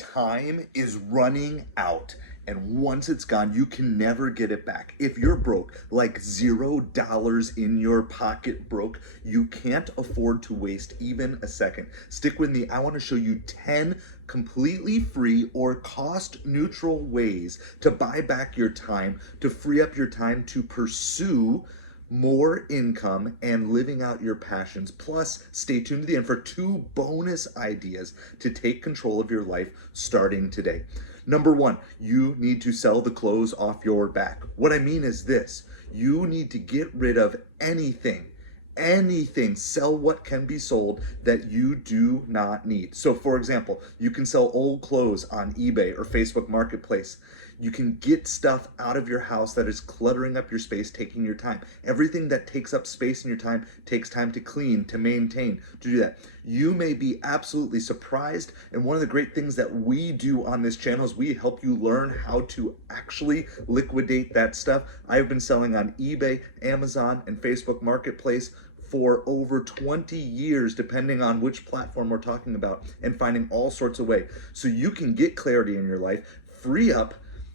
Time is running out. And once it's gone, you can never get it back. If you're broke, like $0 in your pocket broke, you can't afford to waste even a second. Stick with me. I want to show you 10 completely free or cost neutral ways to buy back your time, to free up your time to pursue more income and living out your passions. Plus, stay tuned to the end for 2 bonus ideas to take control of your life starting today. Number 1, you need to sell the clothes off your back. What I mean is this: you need to get rid of anything, sell what can be sold that you do not need. So for example, you can sell old clothes on eBay or Facebook Marketplace. You can get stuff out of your house that is cluttering up your space, taking your time. Everything that takes up space in your time takes time to clean, to maintain, to do that. You may be absolutely surprised, and one of the great things that we do on this channel is we help you learn how to actually liquidate that stuff. I've been selling on eBay, Amazon, and Facebook Marketplace for over 20 years, depending on which platform we're talking about, and finding all sorts of ways. So you can get clarity in your life, free up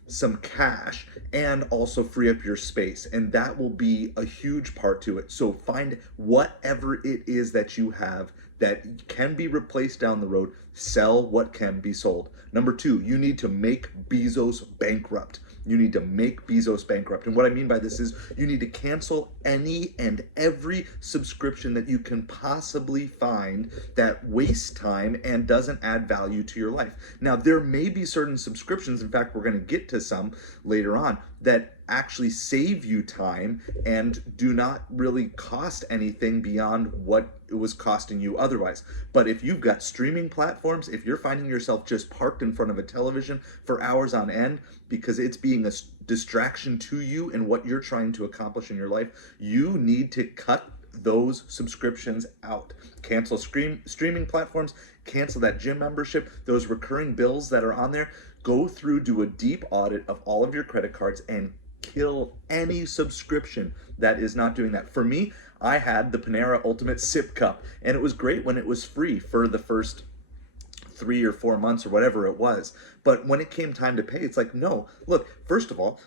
some cash, and also free up your space. And that will be a huge part to it. So find whatever it is that you have that can be replaced down the road. Sell what can be sold. Number 2, you need to make Bezos bankrupt. You need to make Bezos bankrupt. And what I mean by this is you need to cancel any and every subscription that you can possibly find that wastes time and doesn't add value to your life. Now, there may be certain subscriptions, in fact, we're going to get to some later on, that actually save you time and do not really cost anything beyond what it was costing you otherwise. But if you've got streaming platforms, if you're finding yourself just parked in front of a television for hours on end because it's being a distraction to you and what you're trying to accomplish in your life, you need to cut those subscriptions out. Cancel streaming platforms, cancel that gym membership, those recurring bills that are on there. Go through, do a deep audit of all of your credit cards and kill any subscription that is not doing that. For me, I had the Panera Ultimate Sip Cup, and it was great when it was free for the first 3 or 4 months or whatever it was. But when it came time to pay, it's like, no, look, first of all,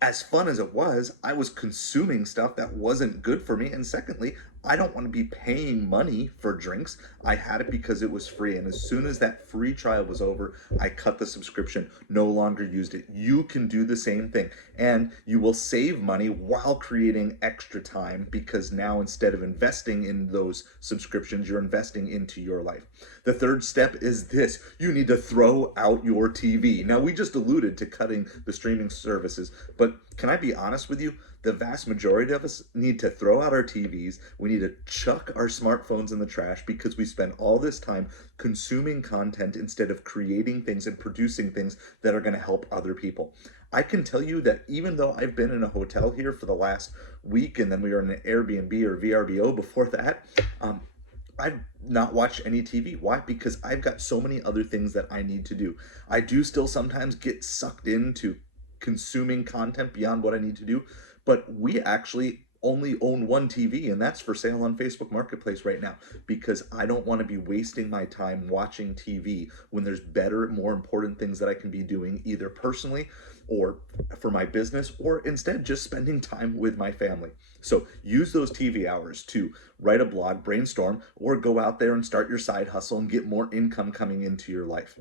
as fun as it was, I was consuming stuff that wasn't good for me. And secondly, I don't want to be paying money for drinks. I had it because it was free. And as soon as that free trial was over, I cut the subscription, no longer used it. You can do the same thing. And you will save money while creating extra time, because now instead of investing in those subscriptions, you're investing into your life. The third step is this: you need to throw out your TV. Now, we just alluded to cutting the streaming services, but can I be honest with you? The vast majority of us need to throw out our TVs. We need to chuck our smartphones in the trash because we spend all this time consuming content instead of creating things and producing things that are going to help other people. I can tell you that even though I've been in a hotel here for the last week, and then we were in an Airbnb or VRBO before that, I've not watched any TV. Why? Because I've got so many other things that I need to do. I do still sometimes get sucked into consuming content beyond what I need to do, but we actually only own one TV, and that's for sale on Facebook Marketplace right now, because I don't want to be wasting my time watching TV when there's better, more important things that I can be doing, either personally or for my business, or instead just spending time with my family. So use those TV hours to write a blog, brainstorm, or go out there and start your side hustle and get more income coming into your life.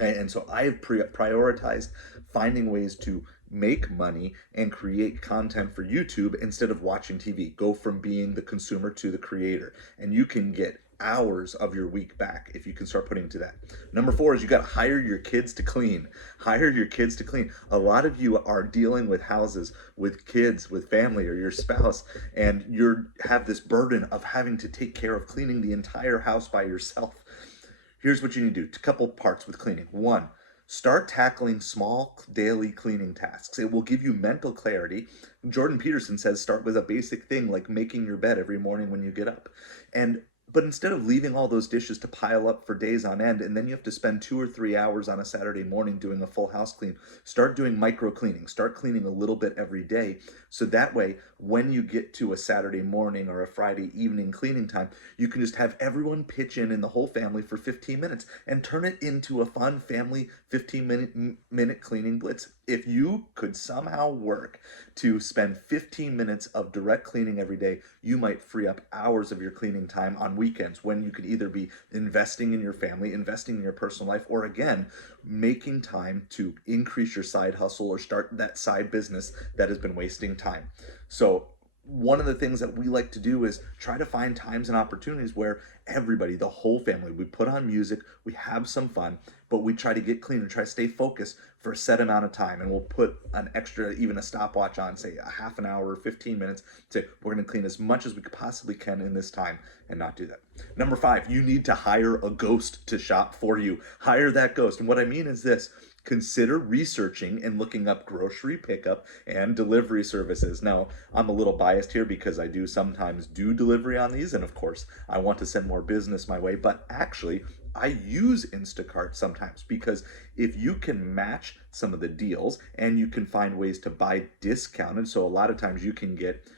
And so I have prioritized finding ways to make money and create content for YouTube instead of watching TV. Go from being the consumer to the creator. And you can get hours of your week back if you can start putting to that. Number 4 is you got to hire your kids to clean. Hire your kids to clean. A lot of you are dealing with houses, with kids, with family, or your spouse, and you have this burden of having to take care of cleaning the entire house by yourself. Here's what you need to do. A couple parts with cleaning. 1, start tackling small daily cleaning tasks. It will give you mental clarity. Jordan Peterson says start with a basic thing like making your bed every morning when you get up. And But instead of leaving all those dishes to pile up for days on end, and then you have to spend 2 or 3 hours on a Saturday morning doing a full house clean, start doing micro cleaning. Start cleaning a little bit every day. So that way, when you get to a Saturday morning or a Friday evening cleaning time, you can just have everyone pitch in the whole family for 15 minutes and turn it into a fun family 15-minute cleaning blitz. If you could somehow work to spend 15 minutes of direct cleaning every day, you might free up hours of your cleaning time on weekends when you could either be investing in your family, investing in your personal life, or again, making time to increase your side hustle or start that side business that has been wasting time. So one of the things that we like to do is try to find times and opportunities where everybody, the whole family, we put on music, we have some fun, but we try to get clean and try to stay focused for a set amount of time. And we'll put an extra, even a stopwatch on, say a half an hour or 15 minutes, say we're going to clean as much as we possibly can in this time and not do that. Number 5, you need to hire a ghost to shop for you. Hire that ghost. And what I mean is this: consider researching and looking up grocery pickup and delivery services. Now, I'm a little biased here because I do sometimes do delivery on these, and of course, I want to send more business my way, but actually, I use Instacart sometimes because if you can match some of the deals and you can find ways to buy discounted, so a lot of times you can get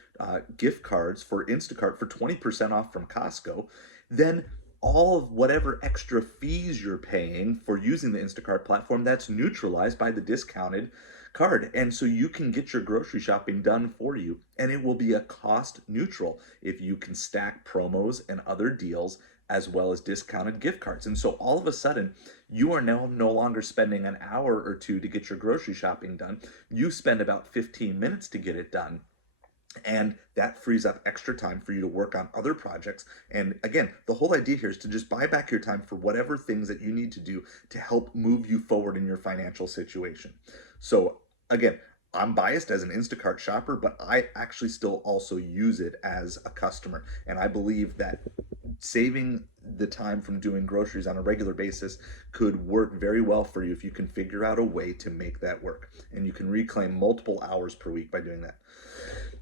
gift cards for Instacart for 20% off from Costco, then all of whatever extra fees you're paying for using the Instacart platform, that's neutralized by the discounted card. And so you can get your grocery shopping done for you, and it will be a cost neutral if you can stack promos and other deals as well as discounted gift cards. And so all of a sudden, you are now no longer spending an hour or two to get your grocery shopping done. You spend about 15 minutes to get it done. And that frees up extra time for you to work on other projects. And again, the whole idea here is to just buy back your time for whatever things that you need to do to help move you forward in your financial situation. So again, I'm biased as an Instacart shopper, but I actually still also use it as a customer. And I believe that saving the time from doing groceries on a regular basis could work very well for you if you can figure out a way to make that work. And you can reclaim multiple hours per week by doing that.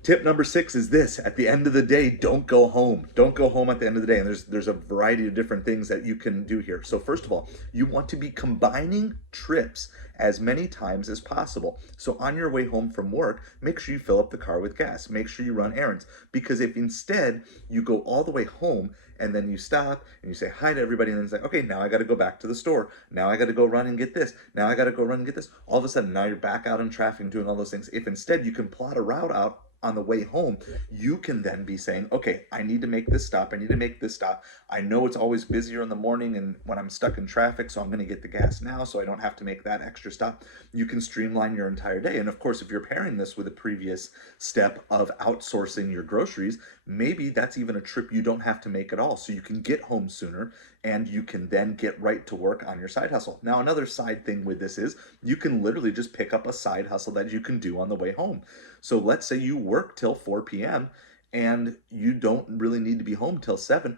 Tip number 6 is this: at the end of the day, don't go home. Don't go home at the end of the day. And there's a variety of different things that you can do here. So first of all, you want to be combining trips as many times as possible. So on your way home from work, make sure you fill up the car with gas. Make sure you run errands. Because if instead you go all the way home and then you stop and you say hi to everybody and then it's like, okay, now I got to go back to the store. Now I got to go run and get this. Now I got to go run and get this. All of a sudden, now you're back out in traffic and doing all those things. If instead you can plot a route out on the way home, you can then be saying, okay, I need to make this stop. I need to make this stop. I know it's always busier in the morning and when I'm stuck in traffic, so I'm going to get the gas now so I don't have to make that extra stop. You can streamline your entire day. And of course, if you're pairing this with a previous step of outsourcing your groceries, maybe that's even a trip you don't have to make at all. So you can get home sooner and you can then get right to work on your side hustle. Now, another side thing with this is you can literally just pick up a side hustle that you can do on the way home. So let's say you work till 4 p.m. and you don't really need to be home till 7.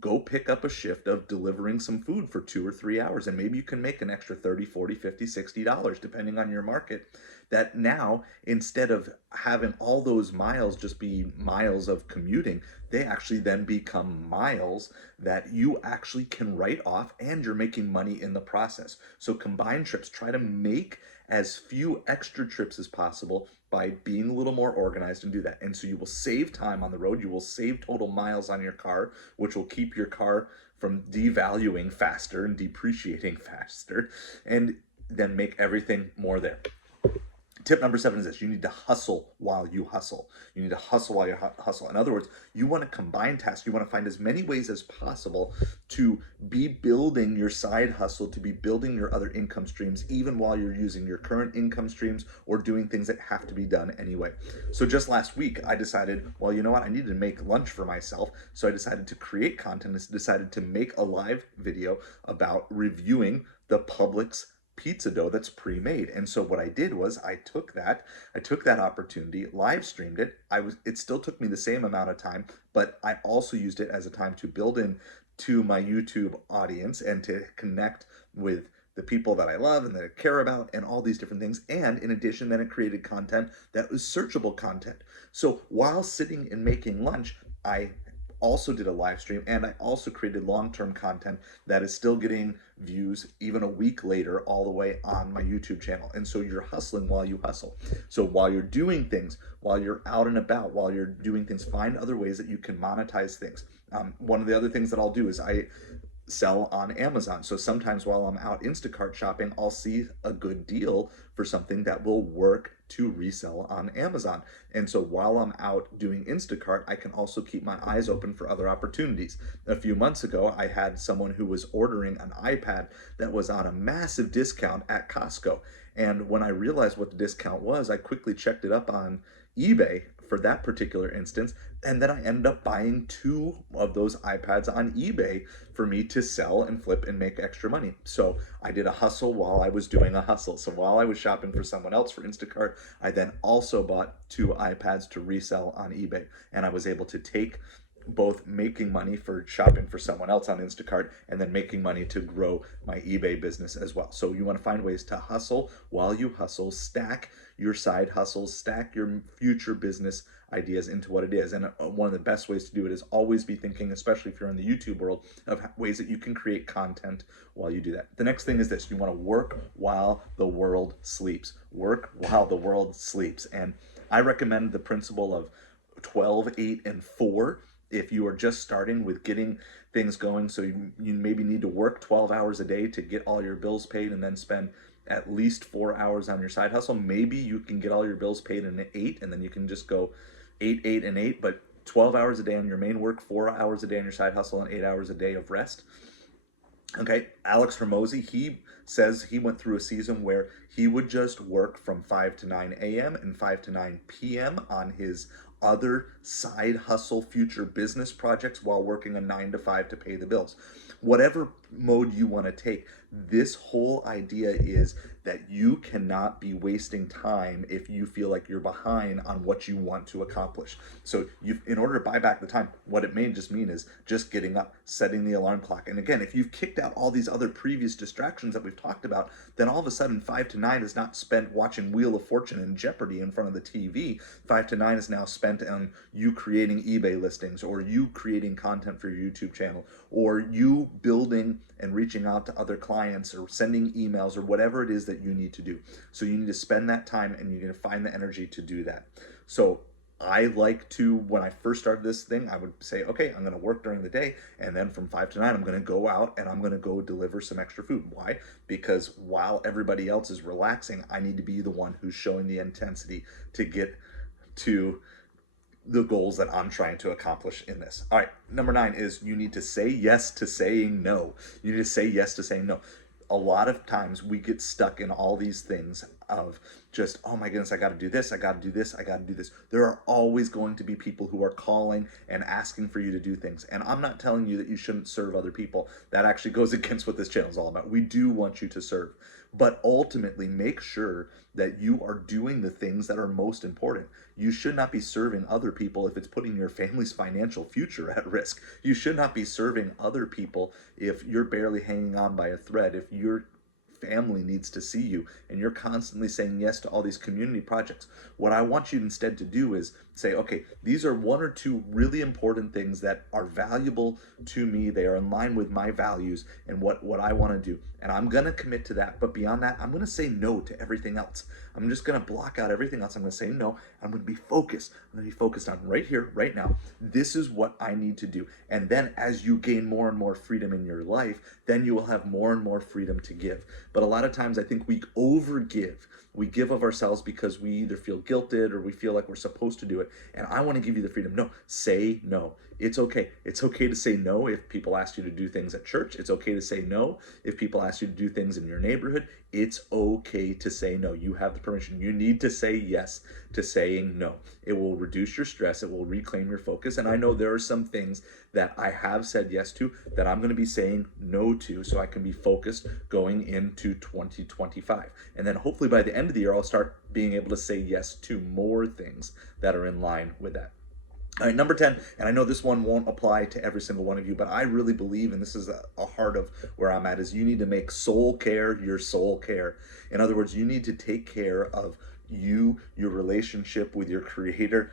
Go pick up a shift of delivering some food for 2 or 3 hours, and maybe you can make an extra 30, 40, 50, $60 depending on your market. That now, instead of having all those miles just be miles of commuting, they actually then become miles that you actually can write off, and you're making money in the process. So combine trips. Try to make as few extra trips as possible by being a little more organized and do that. And so you will save time on the road. You will save total miles on your car, which will keep your car from devaluing faster and depreciating faster, and then make everything more there. Tip number 7 is this: you need to hustle while you hustle. You need to hustle while you hustle. In other words, you want to combine tasks. You want to find as many ways as possible to be building your side hustle, to be building your other income streams, even while you're using your current income streams or doing things that have to be done anyway. So just last week, I decided, well, you know what? I needed to make lunch for myself. So I decided to create content. I decided to make a live video about reviewing the Publix pizza dough that's pre-made. And so what I did was I took that opportunity, live streamed it. It still took me the same amount of time, but I also used it as a time to build in to my YouTube audience and to connect with the people that I love and that I care about and all these different things. And in addition, then it created content that was searchable content. So while sitting and making lunch, I also did a live stream, and I also created long-term content that is still getting views even a week later all the way on my YouTube channel. And so you're hustling while you hustle. So while you're doing things, while you're out and about, while you're doing things, find other ways that you can monetize things. One of the other things that I'll do is I sell on Amazon. So sometimes while I'm out Instacart shopping, I'll see a good deal for something that will work to resell on Amazon. And so while I'm out doing Instacart, I can also keep my eyes open for other opportunities. A few months ago, I had someone who was ordering an iPad that was on a massive discount at Costco. And when I realized what the discount was, I quickly checked it up on eBay for that particular instance, and then I ended up buying 2 of those iPads on eBay for me to sell and flip and make extra money. So I did a hustle while I was doing a hustle. So while I was shopping for someone else for Instacart, I then also bought 2 iPads to resell on eBay, and I was able to take both making money for shopping for someone else on Instacart and then making money to grow my eBay business as well. So you want to find ways to hustle while you hustle, stack your side hustles, stack your future business ideas into what it is. And one of the best ways to do it is always be thinking, especially if you're in the YouTube world, of ways that you can create content while you do that. The next thing is this: you want to work while the world sleeps. Work while the world sleeps. And I recommend the principle of 12, 8, and 4 if you are just starting with getting things going. So you maybe need to work 12 hours a day to get all your bills paid and then spend at least 4 hours on your side hustle. Maybe you can get all your bills paid in 8, and then you can just go 8, 8, and 8, but 12 hours a day on your main work, 4 hours a day on your side hustle, and 8 hours a day of rest. Okay, Alex Ramosi, he says he went through a season where he would just work from 5 to 9 a.m. and 5 to 9 p.m. on his other side hustle future business projects while working a 9 to 5 to pay the bills. Whatever mode you want to take, this whole idea is that you cannot be wasting time if you feel like you're behind on what you want to accomplish. So in order to buy back the time, what it may just mean is just getting up, setting the alarm clock. And again, if you've kicked out all these other previous distractions that we've talked about, then all of a sudden 5 to 9 is not spent watching Wheel of Fortune and Jeopardy in front of the TV. 5 to 9 is now spent on you creating eBay listings, or you creating content for your YouTube channel, or you building and reaching out to other clients, or sending emails, or whatever it is that you need to do. So you need to spend that time, and you're going to find the energy to do that. So I like to, when I first started this thing, I would say, okay, I'm going to work during the day, and then from 5 to 9, I'm going to go out and I'm going to go deliver some extra food. Why? Because while everybody else is relaxing, I need to be the one who's showing the intensity to get to the goals that I'm trying to accomplish in this. All right, number 9 is you need to say yes to saying no. You need to say yes to saying no. A lot of times we get stuck in all these things of just, oh my goodness, I got to do this, I got to do this, I got to do this. There are always going to be people who are calling and asking for you to do things. And I'm not telling you that you shouldn't serve other people. That actually goes against what this channel is all about. We do want you to serve. But ultimately, make sure that you are doing the things that are most important. You should not be serving other people if it's putting your family's financial future at risk. You should not be serving other people if you're barely hanging on by a thread, if your family needs to see you and you're constantly saying yes to all these community projects. What I want you instead to do is say, okay, these are 1 or 2 really important things that are valuable to me. They are in line with my values and what I want to do. And I'm going to commit to that. But beyond that, I'm going to say no to everything else. I'm just going to block out everything else. I'm going to say no. I'm going to be focused. I'm going to be focused on right here, right now. This is what I need to do. And then as you gain more and more freedom in your life, then you will have more and more freedom to give. But a lot of times I think we overgive. We give of ourselves because we either feel guilted or we feel like we're supposed to do it. And I want to give you the freedom. No, say no. It's okay. It's okay to say no if people ask you to do things at church. It's okay to say no if people ask you to do things in your neighborhood. It's okay to say no. You have the permission. You need to say yes to saying no. It will reduce your stress. It will reclaim your focus. And I know there are some things that I have said yes to that I'm going to be saying no to so I can be focused going into 2025. And then hopefully by the end of the year, I'll start being able to say yes to more things that are in line with that. All right, number 10, and I know this one won't apply to every single one of you, but I really believe, and this is a heart of where I'm at, is you need to make soul care your soul care. In other words, you need to take care of you, your relationship with your creator.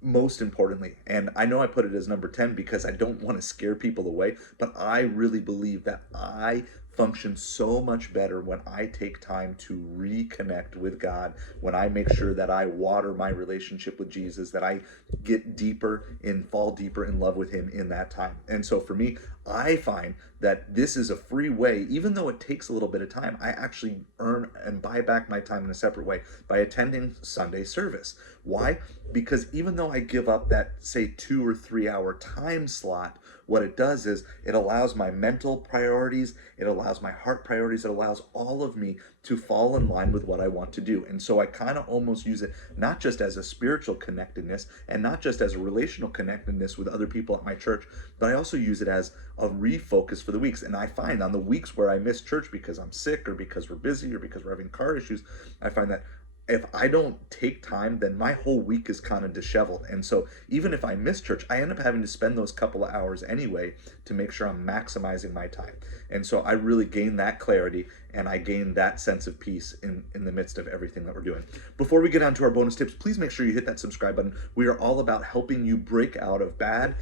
most importantly, and I know I put it as number 10 because I don't want to scare people away, but I really believe that I function so much better when I take time to reconnect with God, when I make sure that I water my relationship with Jesus, that I get deeper and fall deeper in love with him in that time. And so for me, I find that this is a free way, even though it takes a little bit of time, I actually earn and buy back my time in a separate way by attending Sunday service. Why? Because even though I give up that, say, 2 or 3 hour time slot, what it does is it allows my mental priorities, it allows my heart priorities, it allows all of me to fall in line with what I want to do. And so I kind of almost use it not just as a spiritual connectedness and not just as a relational connectedness with other people at my church, but I also use it as a refocus for the weeks. And I find on the weeks where I miss church because I'm sick or because we're busy or because we're having car issues, I find that if I don't take time, then my whole week is kind of disheveled. And so even if I miss church, I end up having to spend those couple of hours anyway to make sure I'm maximizing my time. And so I really gain that clarity and I gain that sense of peace in the midst of everything that we're doing. Before we get on to our bonus tips, please make sure you hit that subscribe button. We are all about helping you break out of bad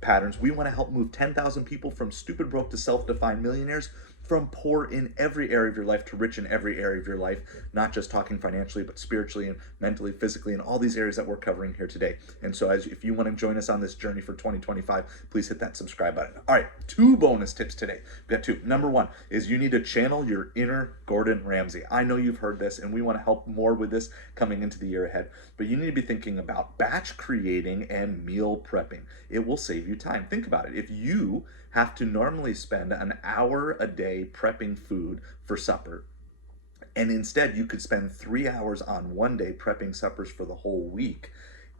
patterns. We want to help move 10,000 people from stupid broke to self-defined millionaires, from poor in every area of your life to rich in every area of your life, not just talking financially, but spiritually and mentally, physically, and all these areas that we're covering here today. And so if you want to join us on this journey for 2025, please hit that subscribe button. All right, 2 bonus tips today. We've got 2. Number 1 is you need to channel your inner Gordon Ramsay. I know you've heard this, and we want to help more with this coming into the year ahead, but you need to be thinking about batch creating and meal prepping. It will save you time. Think about it. If you have to normally spend an hour a day prepping food for supper, and instead you could spend 3 hours on one day prepping suppers for the whole week,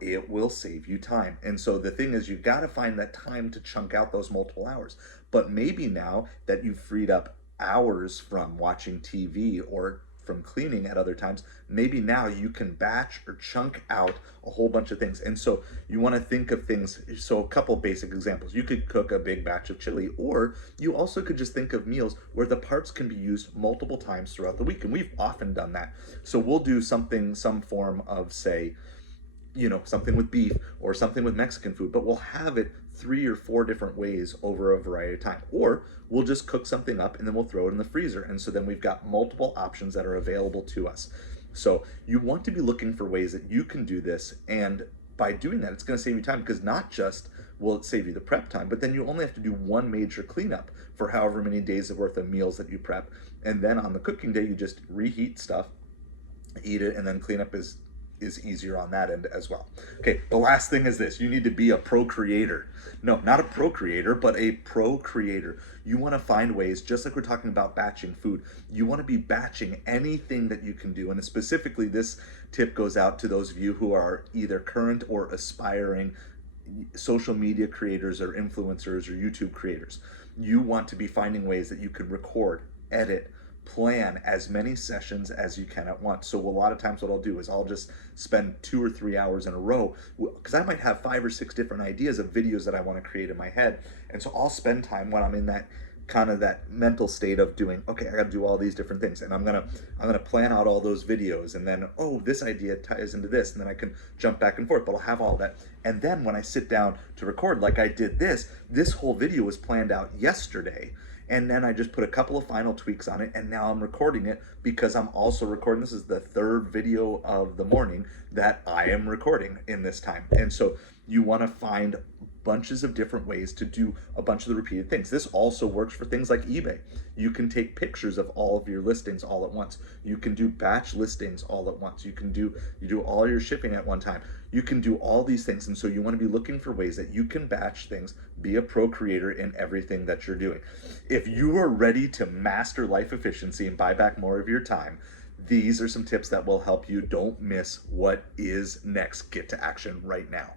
it will save you time. And so the thing is, you've got to find that time to chunk out those multiple hours. But maybe now that you've freed up hours from watching TV or from cleaning at other times, maybe now you can batch or chunk out a whole bunch of things. And so you want to think of things. So a couple basic examples: you could cook a big batch of chili, or you also could just think of meals where the parts can be used multiple times throughout the week. And we've often done that. So we'll do some form of, say, something with beef or something with Mexican food, but we'll have it 3 or 4 different ways over a variety of time. Or we'll just cook something up and then we'll throw it in the freezer. And so then we've got multiple options that are available to us. So you want to be looking for ways that you can do this. And by doing that, it's going to save you time, because not just will it save you the prep time, but then you only have to do one major cleanup for however many days worth of meals that you prep. And then on the cooking day, you just reheat stuff, eat it, and then cleanup is easier on that end as well. Okay, the last thing is this: you need to be a procreator. No, not a procreator, but a procreator. You want to find ways, just like we're talking about batching food, you want to be batching anything that you can do. And specifically, this tip goes out to those of you who are either current or aspiring social media creators or influencers or YouTube creators. You want to be finding ways that you can record, edit, plan as many sessions as you can at once. So a lot of times what I'll do is I'll just spend 2 or 3 hours in a row, because I might have 5 or 6 different ideas of videos that I want to create in my head. And so I'll spend time when I'm in that kind of that mental state of doing, okay, I got to do all these different things, and I'm gonna plan out all those videos, and then, oh, this idea ties into this, and then I can jump back and forth. But I'll have all that, and then when I sit down to record, like I did this whole video was planned out yesterday. And then I just put a couple of final tweaks on it, and now I'm recording it, because I'm also recording. This is the 3rd video of the morning that I am recording in this time. And so you want to find bunches of different ways to do a bunch of the repeated things. This also works for things like eBay. You can take pictures of all of your listings all at once. You can do batch listings all at once. You do all your shipping at one time. You can do all these things. And so you want to be looking for ways that you can batch things, be a procreator in everything that you're doing. If you are ready to master life efficiency and buy back more of your time, these are some tips that will help you. Don't miss what is next. Get to action right now.